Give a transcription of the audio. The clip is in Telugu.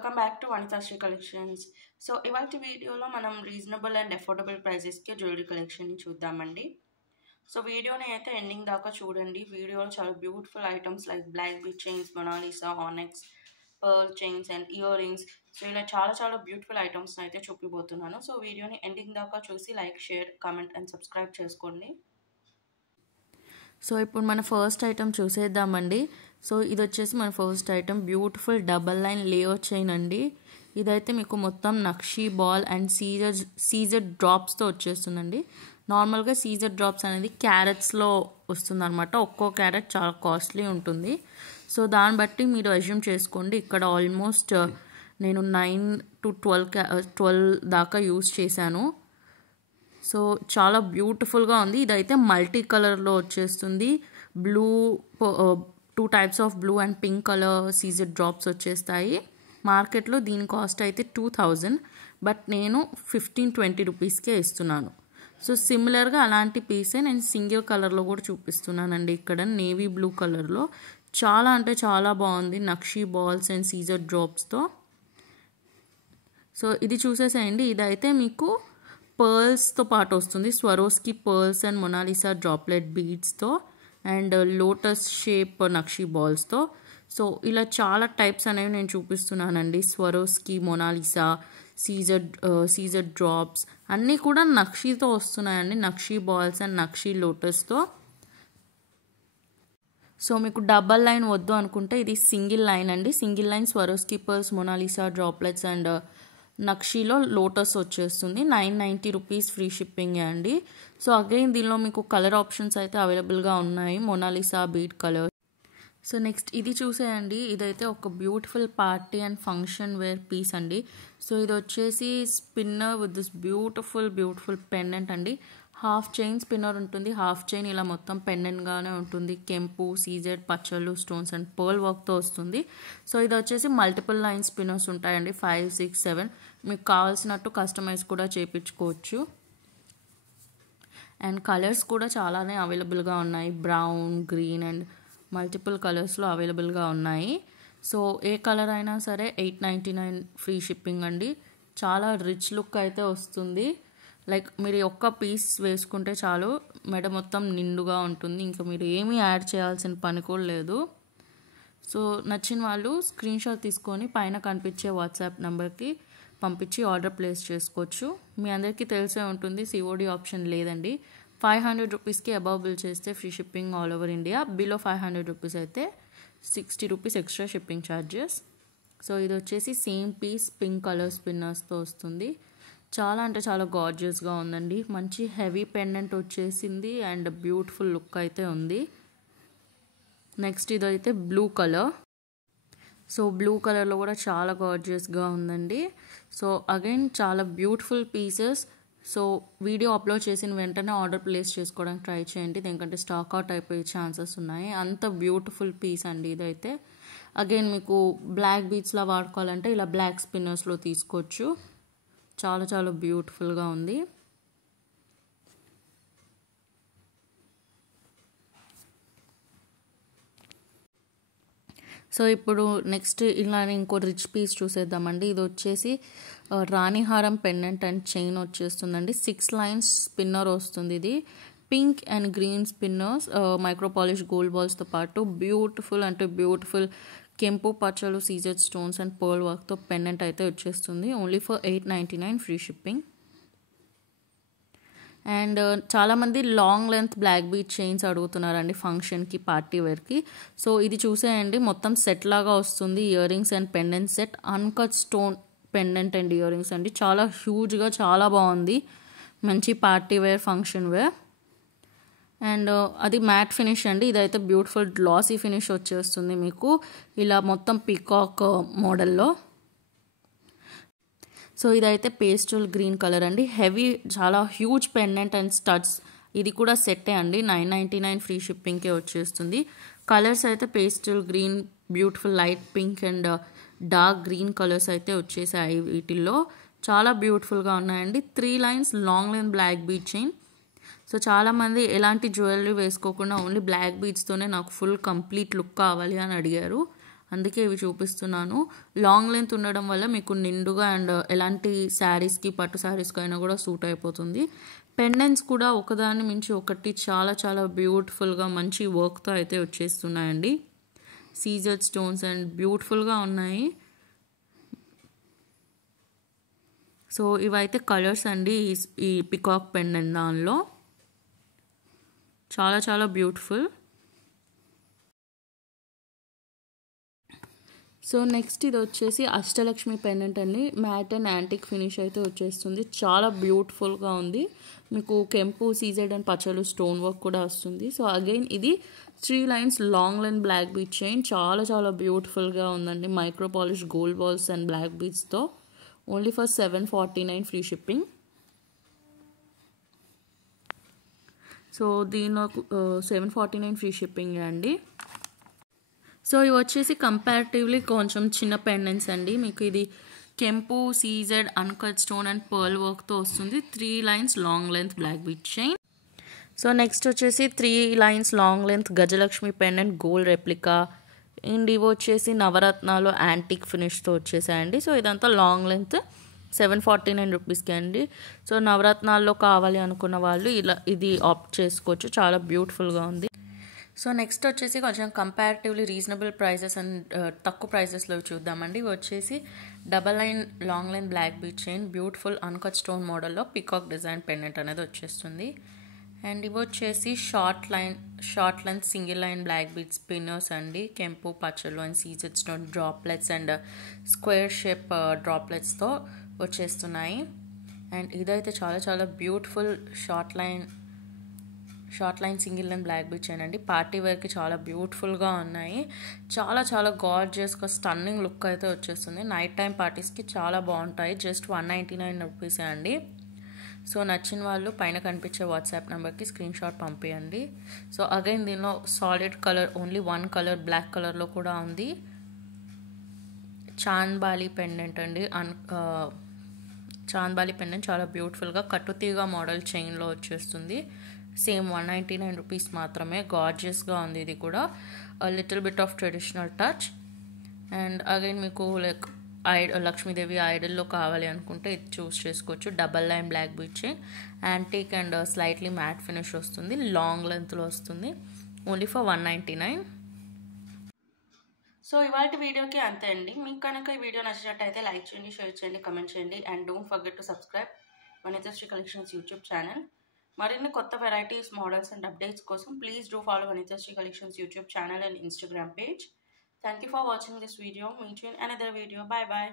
Welcome back to Vanithasri collections. సో ఇవాళ వీడియోలో మనం రీజనబుల్ అండ్ అఫోర్డబుల్ ప్రైజెస్కి జ్యువెలరీ కలెక్షన్ని చూద్దామండి. సో వీడియోని అయితే ఎండింగ్ దాకా చూడండి. వీడియోలో చాలా beautiful items like black bead chains, Mona Lisa, onyx, pearl chains and ear rings, so ఇలా చాలా బ్యూటిఫుల్ ఐటమ్స్ అయితే చూపిపోతున్నాను. సో వీడియోని ఎండింగ్ దాకా చూసి like, share, comment and subscribe చేసుకోండి. సో ఇప్పుడు మన ఫస్ట్ ఐటమ్ చూసేద్దామండి. సో ఇది వచ్చేసి మన first item beautiful double line layer chain అండి. ఇదైతే మీకు మొత్తం నక్షీ బాల్ అండ్ సీజర్ డ్రాప్స్తో వచ్చేస్తుందండి. నార్మల్గా సీజర్ డ్రాప్స్ అనేది క్యారెట్స్లో వస్తుంది అనమాట. ఒక్కో క్యారెట్ చాలా కాస్ట్లీ ఉంటుంది. సో దాన్ని బట్టి మీరు అజ్యూమ్ చేసుకోండి. ఇక్కడ ఆల్మోస్ట్ నేను 9 to 12 దాకా యూస్ చేశాను. సో చాలా బ్యూటిఫుల్గా ఉంది. ఇదైతే మల్టీ కలర్లో వచ్చేస్తుంది. Blue, 2 types of blue and pink colour సీజర్ డ్రాప్స్ వచ్చేస్తాయి. మార్కెట్లో దీని కాస్ట్ అయితే 2000, బట్ నేను 15-20 రూపీస్కే ఇస్తున్నాను. సో సిమిలర్గా అలాంటి పీసే నేను సింగిల్ కలర్లో కూడా చూపిస్తున్నానండి. ఇక్కడ నేవీ బ్లూ కలర్లో చాలా అంటే చాలా బాగుంది, నక్షీ బాల్స్ అండ్ సీజర్ డ్రాప్స్తో. సో ఇది చూసేసేయండి. ఇదైతే మీకు పర్ల్స్తో పాటు వస్తుంది. Swarovski pearls and Mona Lisa droplet బీడ్స్తో అండ్ లోటస్ షేప్ నక్షీ బాల్స్తో. సో ఇలా చాలా టైప్స్ అనేవి నేను చూపిస్తున్నానండి. స్వరోస్కి, మొనాలిసా, సీజర్ డ్రాప్స్ అన్నీ కూడా నక్షీతో వస్తున్నాయండి. నక్షీ బాల్స్ అండ్ నక్షీ లోటస్తో. సో మీకు డబల్ లైన్ వద్దు అనుకుంటే ఇది సింగిల్ లైన్ అండి. Single line Swarovski pearls, Mona Lisa droplets and నక్షీలో లోటస్ వచ్చేస్తుంది. 990 రూపీస్ ఫ్రీ షిప్పింగ్ అండి. సో అగైన్ దీనిలో మీకు కలర్ ఆప్షన్స్ అయితే అవైలబుల్గా ఉన్నాయి. Mona Lisa bead colour. So next ఇది చూసేయండి. ఇదైతే ఒక beautiful party and function wear piece అండి. సో ఇది వచ్చేసి spinner with this beautiful pendant అండి. హాఫ్ చైన్ స్పిన్నర్ ఉంటుంది. హాఫ్ చైన్ ఇలా మొత్తం పెండెంట్గానే ఉంటుంది. కెంపు, సీజెడ్, పచ్చళ్ళు, స్టోన్స్ అండ్ పర్ల్ వర్క్తో వస్తుంది. సో ఇది వచ్చేసి మల్టిపుల్ లైన్ స్పిన్నర్స్ ఉంటాయండి. 5, 6, 7 మీకు కావాల్సినట్టు కస్టమైజ్ కూడా చేయించుకోవచ్చు. అండ్ కలర్స్ కూడా చాలానే అవైలబుల్గా ఉన్నాయి. బ్రౌన్, గ్రీన్ అండ్ మల్టిపుల్ కలర్స్లో అవైలబుల్గా ఉన్నాయి. సో ఏ కలర్ అయినా సరే 899 ఫ్రీ షిప్పింగ్ అండి. చాలా రిచ్ లుక్ అయితే వస్తుంది. లైక్ మీరు ఒక్క పీస్ వేసుకుంటే చాలు, మెడ మొత్తం నిండుగా ఉంటుంది. ఇంకా మీరు ఏమీ యాడ్ చేయాల్సిన పని కూడా లేదు. సో నచ్చిన వాళ్ళు స్క్రీన్ షాట్ తీసుకొని పైన కనిపించే వాట్సాప్ నెంబర్కి పంపించి ఆర్డర్ ప్లేస్ చేసుకోవచ్చు. మీ అందరికీ తెలిసే ఉంటుంది COD ఆప్షన్ లేదండి. 500 రూపీస్కి అబవ్ బిల్ చేస్తే free shipping all over India. Below 500 rupees అయితే 60 rupees extra shipping charges. So ఇది వచ్చేసి సేమ్ పీస్ పింక్ కలర్ స్పిన్నర్స్తో వస్తుంది. చాలా అంటే చాలా గార్జియస్గా ఉందండి. మంచి హెవీ పెండెంట్ వచ్చేసింది అండ్ బ్యూటిఫుల్ లుక్ అయితే ఉంది. నెక్స్ట్ ఇదైతే బ్లూ కలర్. సో బ్లూ కలర్లో కూడా చాలా గార్జియస్గా ఉందండి. సో అగైన్ చాలా beautiful pieces. So video upload చేసిన వెంటనే ఆర్డర్ ప్లేస్ చేసుకోవడానికి ట్రై చేయండి, ఎందుకంటే స్టాక్ అవుట్ అయిపోయే ఛాన్సెస్ ఉన్నాయి. అంత బ్యూటిఫుల్ పీస్ అండి ఇదైతే. అగైన్ మీకు బ్లాక్ బీడ్స్లా వాడుకోవాలంటే ఇలా బ్లాక్ స్పిన్నర్స్లో తీసుకోవచ్చు. చాలా బ్యూటిఫుల్గా ఉంది. సో ఇప్పుడు నెక్స్ట్ ఇలానే ఇంకో రిచ్ పీస్ చూసేద్దామండి. ఇది వచ్చేసి రాణిహారం పెండెంట్ అండ్ చైన్ వచ్చేస్తుందండి. 6 లైన్స్ స్పిన్నర్ వస్తుంది. ఇది pink and green spinners, micro polish gold బాల్స్తో పాటు బ్యూటిఫుల్ కెంపు, పచ్చలు, సీజెడ్ స్టోన్స్ అండ్ పర్ల్ వర్క్తో పెండెంట్ అయితే వచ్చేస్తుంది. Only for 899 free shipping. And చాలామంది long length black bead chains అడుగుతున్నారండి ఫంక్షన్కి, పార్టీ వేర్కి. సో ఇది చూసేయండి, మొత్తం సెట్ లాగా వస్తుంది. Ear rings and pendant set, uncut stone pendant and year rings అండి. చాలా హ్యూజ్గా చాలా బాగుంది. మంచి party wear, function wear. And అది మ్యాట్ ఫినిష్ అండి. ఇదైతే బ్యూటిఫుల్ గ్లాసీ ఫినిష్ వచ్చేస్తుంది మీకు ఇలా మొత్తం పీకాక్ మోడల్లో. సో ఇదైతే పేస్టల్ గ్రీన్ కలర్ అండి. హెవీ చాలా హ్యూజ్ పెండెంట్ అండ్ స్టడ్స్. ఇది కూడా సెట్టే అండి. 999 ఫ్రీ షిప్పింగ్కే వచ్చేస్తుంది. కలర్స్ అయితే pastel green, beautiful light pink and dark green colours అయితే వచ్చేసాయి. వీటిల్లో చాలా బ్యూటిఫుల్గా ఉన్నాయండి. 3 lines long line black bead chain. So చాలామంది ఎలాంటి జ్యువెలరీ వేసుకోకుండా ఓన్లీ బ్లాక్ బీడ్స్తోనే నాకు ఫుల్ కంప్లీట్ లుక్ కావాలి అని అడిగారు. అందుకే ఇవి చూపిస్తున్నాను. లాంగ్ లెంత్ ఉండడం వల్ల మీకు నిండుగా అండ్ ఎలాంటి శారీస్కి పట్టు శారీస్కి అయినా కూడా సూట్ అయిపోతుంది. పెండెంట్స్ కూడా ఒకదాన్ని మించి ఒకటి చాలా చాలా బ్యూటిఫుల్గా మంచి వర్క్తో అయితే వచ్చేస్తున్నాయండి. సీజర్డ్ స్టోన్స్ అండ్ బ్యూటిఫుల్గా ఉన్నాయి. సో ఇవైతే కలర్స్ అండి. ఈ పికాక్ పెండెంట్ దానిలో చాలా చాలా బ్యూటిఫుల్. సో నెక్స్ట్ ఇది వచ్చేసి అష్టలక్ష్మి పెండెంట్ అండి. మ్యాట్ అండ్ యాంటిక్ ఫినిష్ అయితే వచ్చేస్తుంది. చాలా బ్యూటిఫుల్గా ఉంది. మీకు కెంపు సీజెడ్ అండ్ పచ్చలు స్టోన్ వర్క్ కూడా వస్తుంది. సో అగైన్ ఇది 3 lines long line black bead chain. చాలా చాలా బ్యూటిఫుల్గా ఉందండి. Micro polish gold balls and black బీడ్స్తో. Only for 749 free shipping. So దీనిలో 749 ఫ్రీ షిప్పింగ్ అండి. సో ఇవి వచ్చేసి కంపారిటివ్లీ కొంచెం చిన్న పెండెంట్స్ అండి. మీకు ఇది కెంపు CZ uncut stone and pearl వర్క్తో వస్తుంది. 3 lines long length black bead chain. So next వచ్చేసి 3 lines long length Gajalakshmi pendant gold replica. And ఇవి వచ్చేసి నవరత్నాలు యాంటిక్ ఫినిష్తో వచ్చేసాయండి. సో ఇదంతా లాంగ్ లెంత్ 749 రూపీస్కి అండి. సో నవరత్నాల్లో కావాలి అనుకున్న వాళ్ళు ఇది ఆప్ట్ చేసుకోవచ్చు. చాలా బ్యూటిఫుల్గా ఉంది. సో నెక్స్ట్ వచ్చేసి కొంచెం కంపారిటివ్లీ రీజనబుల్ ప్రైజెస్ అండ్ తక్కువ ప్రైజెస్లో చూద్దామండి. ఇవి వచ్చేసి double line long line black bead chain beautiful uncut stone మోడల్లో పికాక్ డిజైన్ పెండెంట్ అనేది వచ్చేస్తుంది. అండ్ ఇవి వచ్చేసి short length single line black bead spinners అండి. కెంపు పచ్చలు and CZ stone droplets and square shape డ్రాప్లెట్స్తో వచ్చేస్తున్నాయి. అండ్ ఇదైతే చాలా చాలా beautiful short line single line black bead chain అండి. పార్టీ వేర్కి చాలా బ్యూటిఫుల్గా ఉన్నాయి. చాలా చాలా గార్జియస్గా స్టన్నింగ్ లుక్ అయితే వచ్చేస్తుంది. నైట్ టైం పార్టీస్కి చాలా బాగుంటాయి. జస్ట్ 199 రూపీసే అండి. సో నచ్చిన వాళ్ళు పైన కనిపించే వాట్సాప్ నెంబర్కి స్క్రీన్ షాట్ పంపించండి. సో అగైన్ దీనిలో solid colour only 1 colour black కలర్లో కూడా ఉంది. చాంద్బాలి పెండెంట్ అండి. చాంద్బాలి పెండెంట్ చాలా బ్యూటిఫుల్గా కట్టుతీగా మోడల్ చైన్లో వచ్చేస్తుంది. సేమ్ 199 రూపీస్ మాత్రమే. గార్జియస్గా ఉంది ఇది కూడా. Little bit of traditional touch. And again మీకు లైక్ లక్ష్మీదేవి ఐడల్లో కావాలి అనుకుంటే ఇది చూస్ చేసుకోవచ్చు. Double line black bead chain antique and slightly matte finish వస్తుంది. లాంగ్ లెంత్లో వస్తుంది. Only for 199. సో ఇవాళ వీడియోకి అంతే అండి. మీకు కనుక ఈ వీడియో నచ్చినట్టయితే లైక్ చేయండి, షేర్ చేయండి, కమెంట్ చేయండి. And don't forget to subscribe Vanithasri collections YouTube channel. మరిన్ని కొత్త వెరైటీస్, మోడల్స్ అండ్ అప్డేట్స్ కోసం please do follow Vanithasri collections YouTube channel and Instagram page. Thank you for watching this video. Meet you in another video. Bye bye.